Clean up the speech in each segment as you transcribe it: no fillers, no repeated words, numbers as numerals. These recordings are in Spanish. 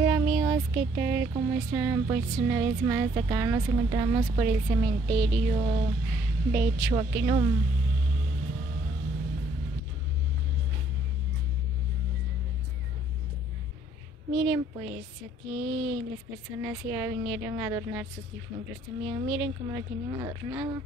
Hola amigos, ¿qué tal? ¿Cómo están? Pues una vez más acá nos encontramos por el cementerio de Chuaquenum. Miren, pues aquí las personas ya vinieron a adornar sus difuntos también. Miren cómo lo tienen adornado.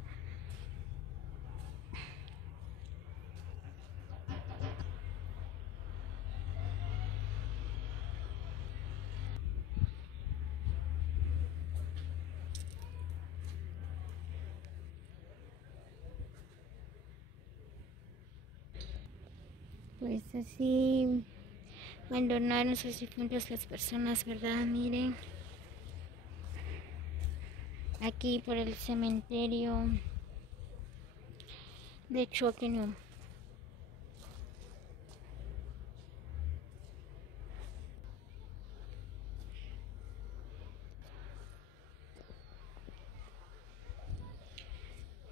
Pues así adornaron sus difuntos las personas, ¿verdad? Miren, aquí por el cementerio de Chuaquenum.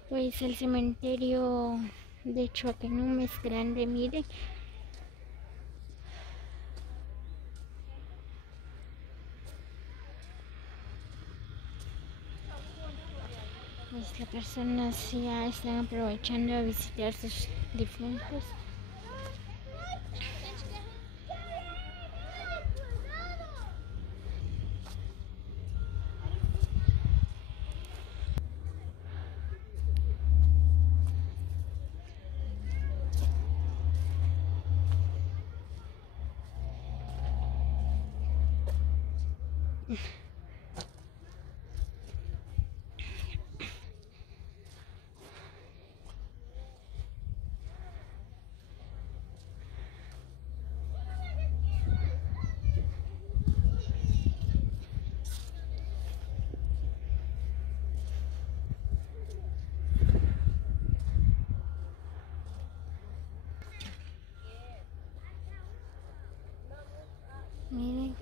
Pues el cementerio de Chuaquenum es grande, miren. Pues las personas ya están aprovechando a visitar sus difuntos. Miren.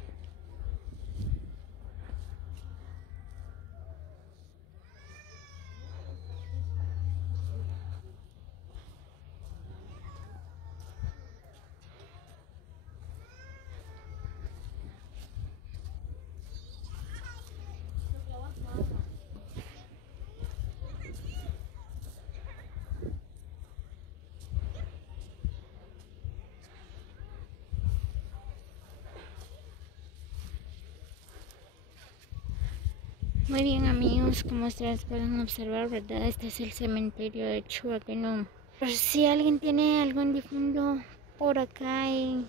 Muy bien amigos, como ustedes pueden observar, ¿verdad? Este es el cementerio de Chuaquenum. Por si alguien tiene algún difunto por acá en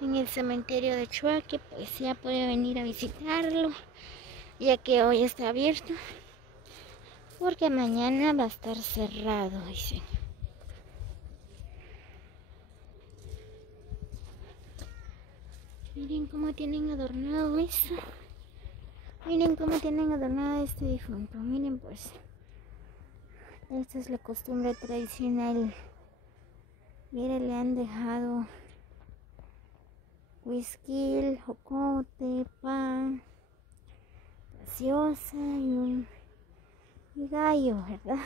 el cementerio de Chuaque, pues ya puede venir a visitarlo, ya que hoy está abierto, porque mañana va a estar cerrado, dicen. Miren cómo tienen adornado eso. Miren cómo tienen adornado este difunto. Miren pues. Esta es la costumbre tradicional. Miren, le han dejado whisky, jocote, pan, gaseosa y gallo, ¿verdad?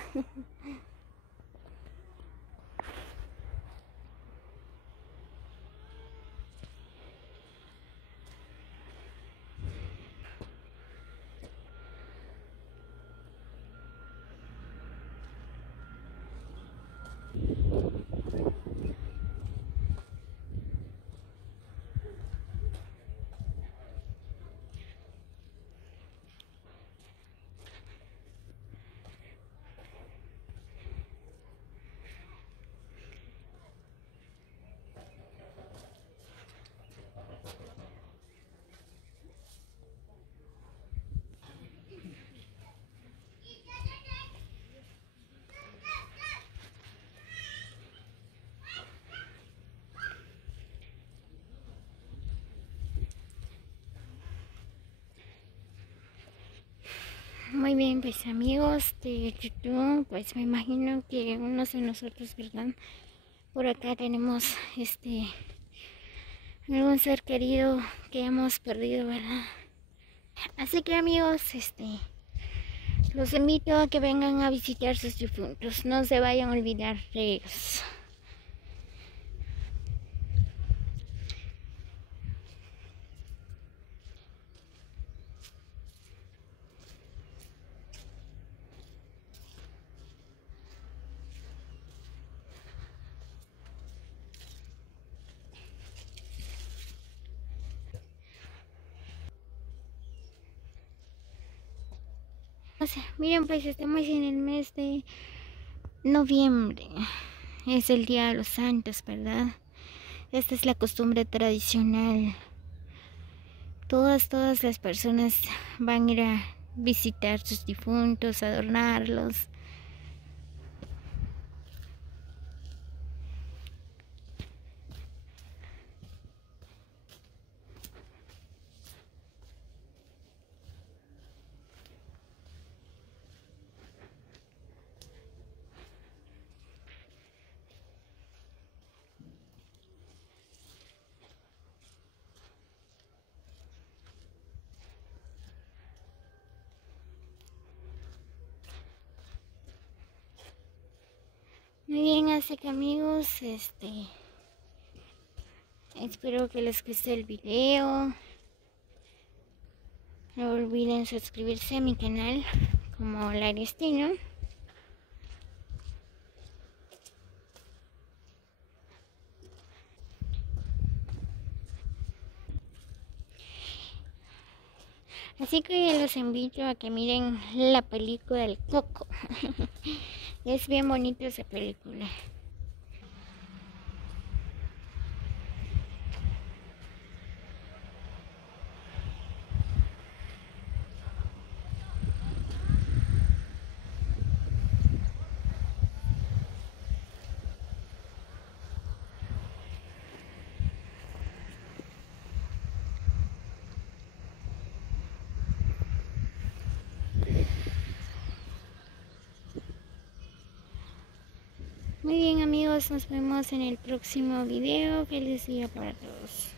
Muy bien, pues amigos de YouTube, pues me imagino que unos de nosotros, ¿verdad? Por acá tenemos algún ser querido que hemos perdido, ¿verdad? Así que amigos, los invito a que vengan a visitar sus difuntos, no se vayan a olvidar de ellos. Miren, pues estamos en el mes de noviembre. Es el Día de los Santos, ¿verdad? Esta es la costumbre tradicional. Todas las personas van a ir a visitar sus difuntos, adornarlos. Muy bien, así que amigos, espero que les guste el video. No olviden suscribirse a mi canal como Laristino. Así que los invito a que miren la película El Coco. Es bien bonita esa película. Muy bien amigos, nos vemos en el próximo video. Feliz día para todos.